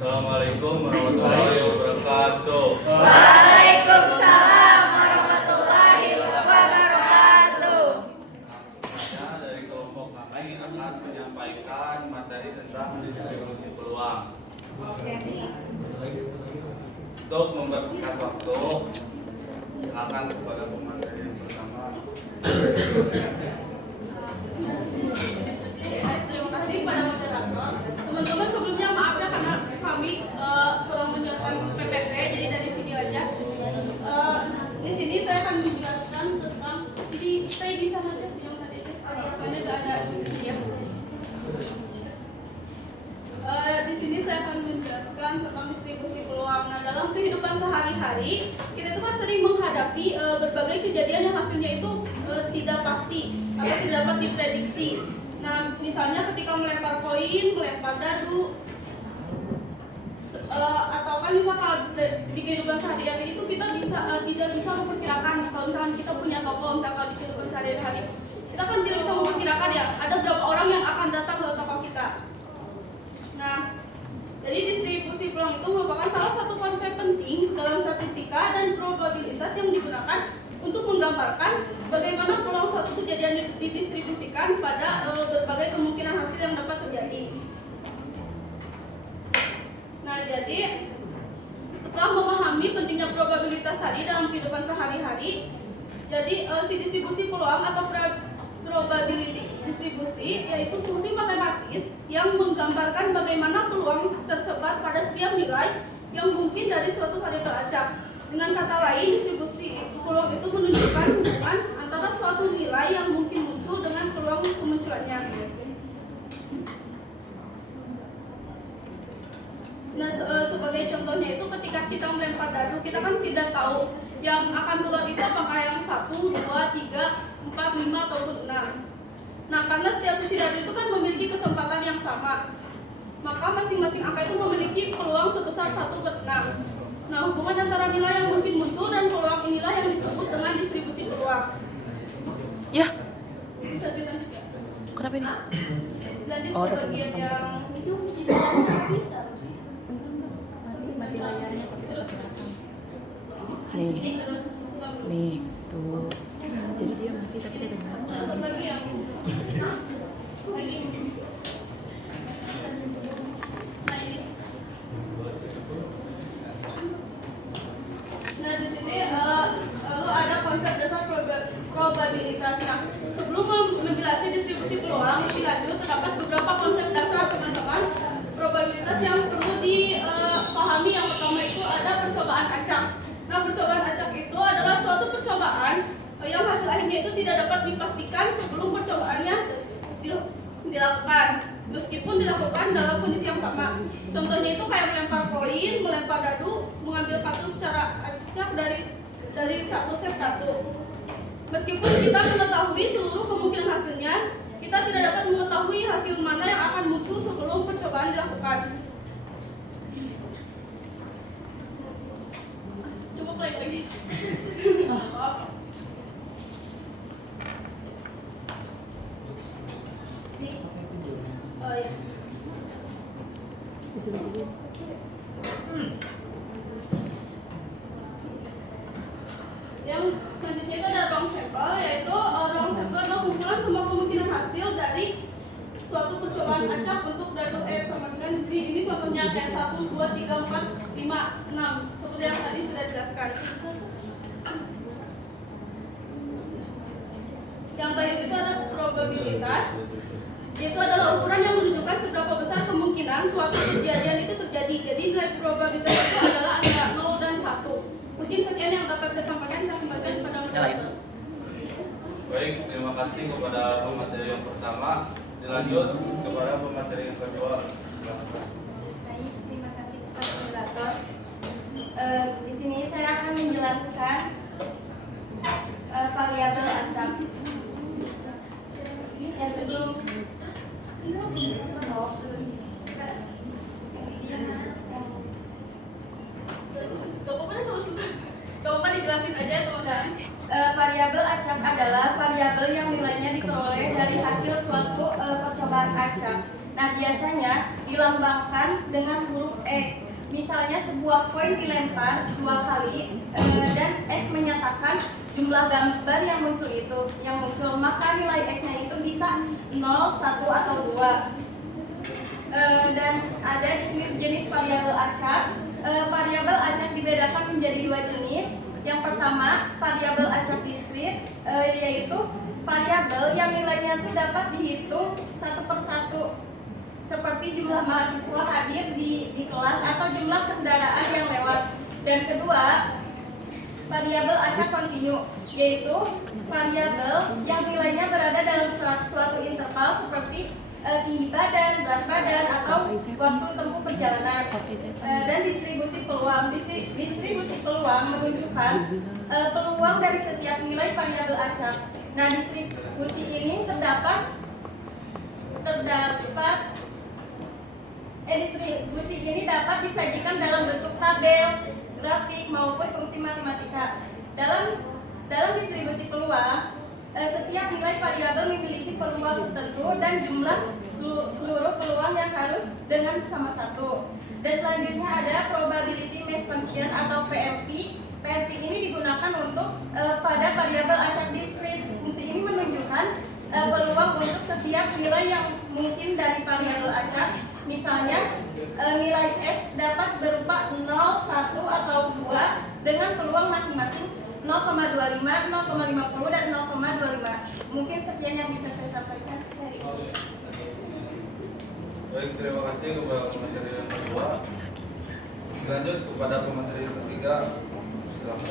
Assalamualaikum warahmatullahi wabarakatuh. Waalaikumsalam warahmatullahi wabarakatuh. Saya dari kelompok KKI akan menyampaikan materi tentang distribusi peluang. Untuk mempersingkat waktu, silakan kepada pemateri yang pertama. Terima kasih pada moderator. Teman-teman, sebelumnya maaf ya karena kami kurang menyiapkan PPT, jadi dari video aja. Di sini saya akan menjelaskan tentang, jadi saya di sana aja, yang tadi aja, karena nggak ada ya. Di sini saya akan menjelaskan tentang distribusi peluang. Nah, dalam kehidupan sehari-hari kita itu kan sering menghadapi berbagai kejadian yang hasilnya itu tidak pasti atau tidak dapat diprediksi. Nah, misalnya ketika melempar koin, melempar dadu, atau kan kalau di kehidupan sehari-hari itu kita tidak bisa memperkirakan. Kalau misalkan kita punya toko, misalkan di kehidupan sehari-hari kita kan tidak bisa memperkirakan ya ada berapa orang yang akan datang ke toko kita. Nah, jadi distribusi peluang itu merupakan salah satu konsep penting dalam statistika dan probabilitas yang digunakan untuk menggambarkan bagaimana peluang suatu kejadian didistribusikan pada berbagai kemungkinan hasil yang dapat terjadi. Nah, jadi setelah memahami pentingnya probabilitas tadi dalam kehidupan sehari-hari, jadi si distribusi peluang atau probability distribusi yaitu fungsi matematis yang menggambarkan bagaimana peluang tersebar pada setiap nilai yang mungkin dari suatu variabel acak. Dengan kata lain, distribusi peluang itu menunjukkan hubungan antara suatu nilai yang mungkin muncul dengan peluang kemunculannya. Nah, sebagai contohnya itu ketika kita melempar dadu, kita kan tidak tahu yang akan keluar itu apakah yang 1, 2, 3, 4, 5 ataupun 6. Nah, karena setiap isi dadu itu kan memiliki kesempatan yang sama, maka masing-masing angka itu memiliki peluang sebesar 1/6. Nah, hubungan antara nilai yang mungkin muncul dan peluang inilah yang disebut dengan distribusi peluang. Ya, Bisa dilanjut ya? kenapa ini? Lanjut Oh, ke tetap bagian yang itu Nih, tuh. Jadi dia mati tapi dia dengar. lagi yang lagi. Nah, ini. Nah, di sini lalu ada konsep dasar probabilitas. Nah, sebelum menjelaskan distribusi peluang lebih lanjut, terdapat beberapa konsep dasar teman-teman probabilitas yang perlu dipahami. Yang pertama itu ada percobaan acak. Nah, percobaan acak itu adalah suatu percobaan yang hasil akhirnya itu tidak dapat dipastikan sebelum percobaannya dilakukan, meskipun dilakukan dalam kondisi yang sama. Contohnya itu kayak melempar koin, melempar dadu, mengambil kartu secara acak dari satu set kartu. Meskipun kita mengetahui seluruh kemungkinan hasilnya, kita tidak dapat mengetahui hasil mana yang akan muncul sebelum percobaan dilakukan. Coba play lagi. Oh ya. Yang selanjutnya itu ada wrong sample, yaitu wrong sample adalah kumpulan semua kemungkinan hasil dari suatu percobaan acak untuk dadu sama dengan ini contohnya kayak 1, 2, 3, 4, 5, 6 seperti yang tadi sudah dijelaskan. Yang tadi itu ada probabilitas, yaitu adalah ukuran yang menunjukkan seberapa besar kemungkinan suatu kejadian itu terjadi. Jadi nilai probabilitas itu adalah antara 0 dan 1. Mungkin sekian yang dapat saya sampaikan, saya kembalikan kepada moderator. Baik, terima kasih kepada pemateri yang pertama. Dilanjut kepada pemateri yang kedua. Baik, terima kasih kepada moderator. Di sini saya akan menjelaskan variabel acak. Yang sebelum Gak apa-apa dijelasin aja ya teman-teman. Variabel acak adalah variabel yang nilainya diperoleh dari hasil suatu percobaan acak. Nah, biasanya dilambangkan dengan huruf X. Misalnya sebuah koin dilempar 2 kali dan X menyatakan jumlah gambar yang muncul maka nilai X-nya itu bisa 0, 1 atau 2. Dan ada di sini jenis variabel acak. Variabel acak dibedakan menjadi 2 jenis. Yang pertama, variabel acak diskrit, yaitu variabel yang nilainya itu dapat dihitung satu persatu, seperti jumlah mahasiswa hadir di kelas atau jumlah kendaraan yang lewat. Dan kedua, variabel acak kontinu, yaitu variabel yang nilainya berada dalam suatu interval seperti tinggi badan, berat badan, atau waktu tempuh perjalanan. Dan distribusi peluang. Distribusi peluang menunjukkan peluang dari setiap nilai variabel acak. Nah, distribusi ini distribusi ini dapat disajikan dalam bentuk tabel, grafik maupun fungsi matematika. Dalam distribusi peluang, setiap nilai variabel memiliki peluang tertentu dan jumlah seluruh peluang yang harus dengan sama satu. Dan selanjutnya ada probability mass function atau PMP. PMP ini digunakan untuk pada variabel acak diskrit. Fungsi ini menunjukkan peluang untuk setiap nilai yang mungkin dari variabel acak. Misalnya nilai X dapat berupa 0, 1 atau 2 dengan peluang masing-masing 0,25, 0,50 dan 0,25. Mungkin sekian yang bisa saya sampaikan. Baik, terima kasih kepada pemateri yang kedua. Lanjut kepada pemateri yang ketiga. Silakan.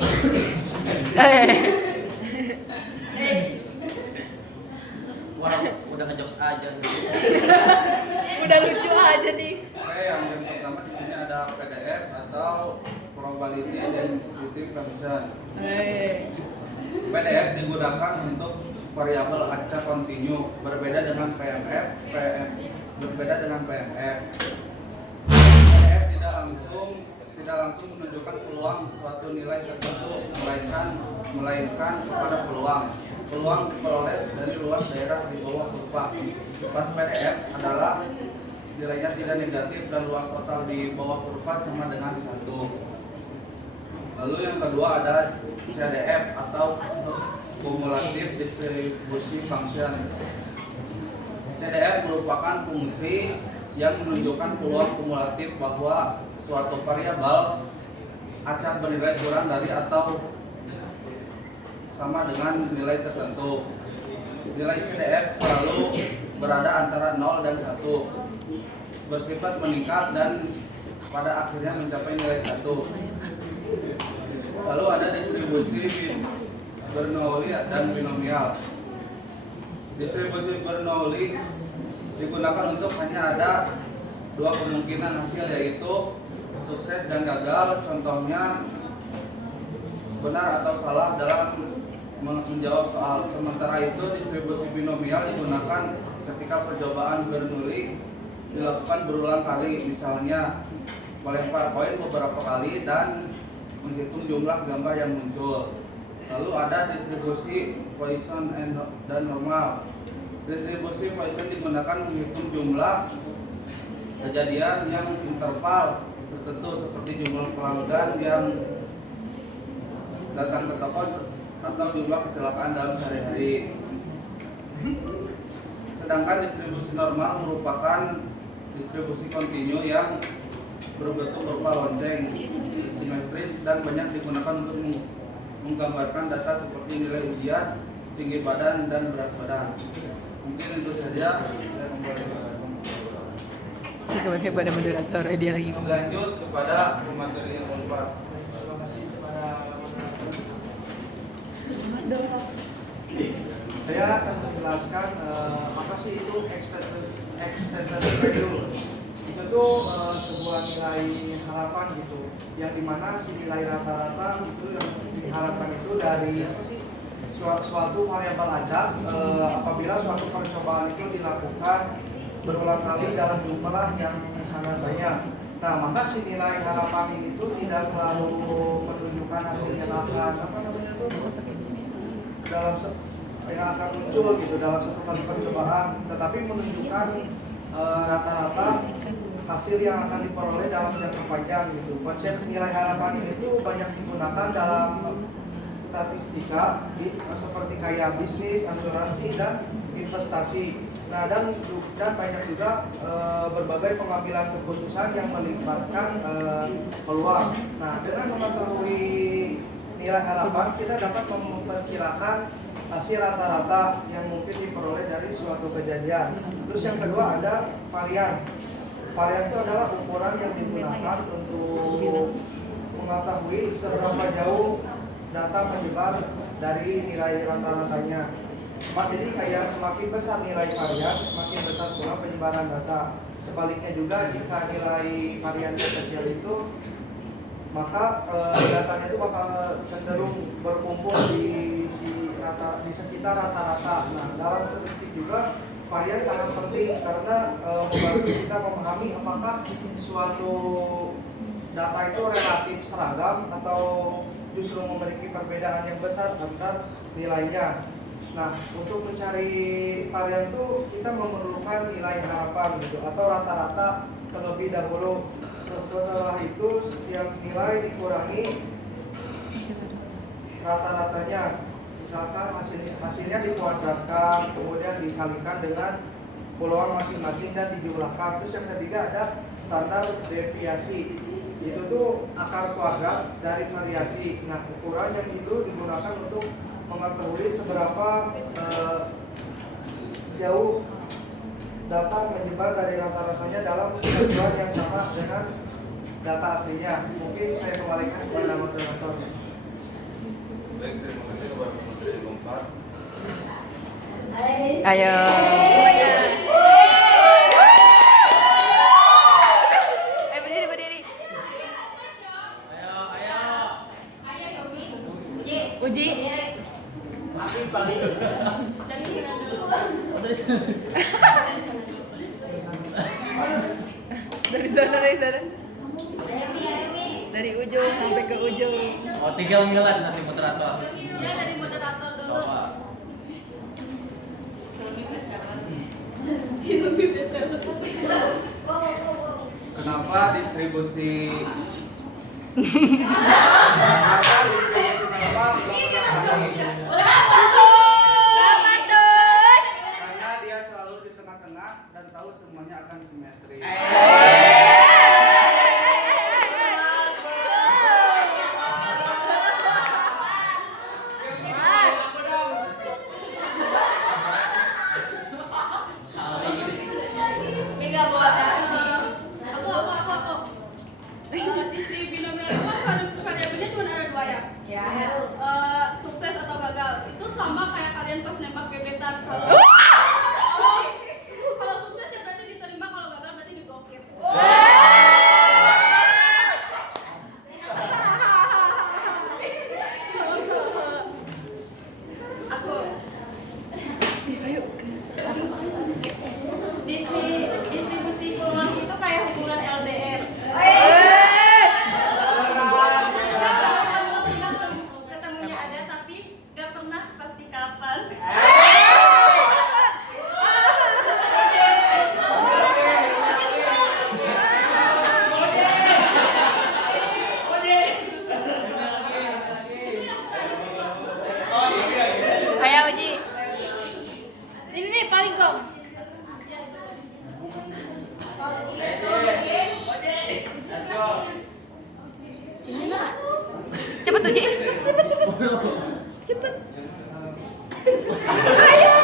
Wah, udah ngejokes aja nih. Udah lucu aja nih. Oke, yang pertama di sini ada PDF atau probability density function. PDF digunakan untuk variabel acak kontinu, berbeda dengan PMF. PDF tidak langsung menunjukkan peluang suatu nilai tertentu, melainkan kepada peluang diperoleh dari luas daerah di bawah kurva. Sifat PDF adalah nilainya tidak negatif dan luas total di bawah kurva sama dengan 1. Lalu yang kedua ada CDF atau Cumulative Distribution Function. CDF merupakan fungsi yang menunjukkan peluang kumulatif bahwa suatu variabel acak bernilai kurang dari atau sama dengan nilai tertentu. Nilai CDF selalu berada antara 0 dan 1, bersifat meningkat dan pada akhirnya mencapai nilai 1. Lalu ada distribusi Bernoulli dan binomial. Distribusi Bernoulli digunakan untuk hanya ada 2 kemungkinan hasil, yaitu sukses dan gagal. Contohnya benar atau salah dalam menjawab soal. Sementara itu distribusi binomial digunakan ketika percobaan Bernoulli dilakukan berulang kali, misalnya melempar koin beberapa kali dan menghitung jumlah gambar yang muncul. Lalu ada distribusi Poisson dan normal. Distribusi Poisson digunakan menghitung jumlah kejadian yang interval tertentu, seperti jumlah pelanggan yang datang ke toko atau jumlah kecelakaan dalam sehari-hari. Sedangkan distribusi normal merupakan distribusi kontinu yang berbentuk berupa lonceng, simetris, dan banyak digunakan untuk menggambarkan data seperti nilai ujian, tinggi badan, dan berat badan. Mungkin itu saja saya membolehkan. Sekarang kepada moderator, dia lagi ngomong. Lanjut kepada pemateri yang keempat. Terima kasih kepada saya akan menjelaskan apa sih itu expected value. Itu tuh sebuah nilai harapan gitu, yang dimana si nilai rata-rata itu yang diharapkan itu dari suatu variabel acak apabila suatu percobaan itu dilakukan berulang kali dalam jumlah yang sangat banyak. Nah, maka si nilai harapan ini itu tidak selalu menunjukkan hasil yang akan yang akan muncul gitu dalam satu kali percobaan, tetapi menunjukkan rata-rata hasil yang akan diperoleh dalam jangka panjang gitu. Konsep nilai harapan ini tuh banyak digunakan dalam statistika seperti kayak bisnis, asuransi dan investasi. Nah, dan banyak juga berbagai pengambilan keputusan yang melibatkan peluang. Nah, dengan mengetahui nilai harapan, kita dapat memperkirakan hasil rata-rata yang mungkin diperoleh dari suatu kejadian. Terus yang kedua ada varian. Varian itu adalah ukuran yang digunakan untuk mengetahui seberapa jauh data menyebar dari nilai rata-ratanya. Jadi kayak semakin besar nilai varian, semakin besar pula penyebaran data. Sebaliknya juga jika nilai variannya kecil itu, maka datanya itu bakal cenderung berkumpul di sekitar rata-rata. Nah, dalam statistik juga varian sangat penting karena membantu kita memahami apakah suatu data itu relatif seragam atau justru memiliki perbedaan yang besar antar nilainya. Nah, untuk mencari varian itu kita memerlukan nilai harapan gitu atau rata-rata terlebih dahulu. Setelah itu setiap nilai dikurangi rata-ratanya. Misalkan hasilnya dikuadratkan, kemudian dikalikan dengan peluang masing-masing dan dijumlahkan. Terus yang ketiga ada standar deviasi. Itu tuh akar kuadrat dari variasi. Nah, ukuran yang itu digunakan untuk mengetahui seberapa jauh data menyebar dari rata-ratanya dalam tujuan yang sama dengan data aslinya. Mungkin saya kembalikan kepada moderator. Baik, terima kasih kepada Menteri Lompat. Ayo. Berdiri, berdiri. Ayo. Uji. Dari sana. Dari ujung sampai ke ujung. Oh, 3 nanti moderator. Iya, dari moderator dulu. Soal. Kenapa distribusi kenapa distribusi normal karena dia selalu di tengah-tengah dan tahu semuanya akan simetri. Mega buat Aku. Di binomial itu kan variabelnya cuma ada 2 ya. ya. Sukses atau gagal itu sama kayak kalian pas nembak gebetan. Kalau sukses ya berarti diterima, kalau gagal berarti diblokir. Aku distribusi peluang itu kayak hubungan LDR. Ketemunya ada tapi gak pernah pasti kapan. Ayo uji. Ini nih paling kong. Sini nak. Cepet uji. Cepet. Ayo.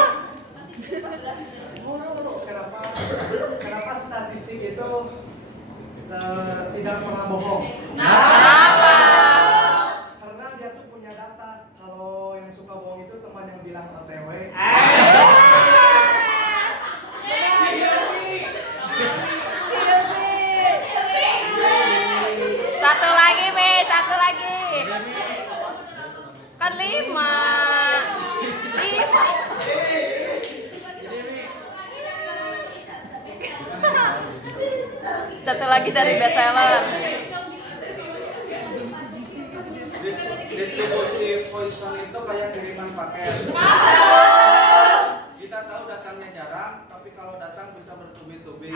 Kenapa statistik itu tidak pernah bohong? Kenapa? Karena dia tuh punya data. Kalau yang suka bohong itu teman yang bilang OTW. Satu lagi, Be. Satu lagi. Kan 5. Satu lagi dari bestseller. Distribusi poison itu kayak kiriman paket. Kita tahu datangnya jarang, tapi kalau datang bisa bertubi-tubi.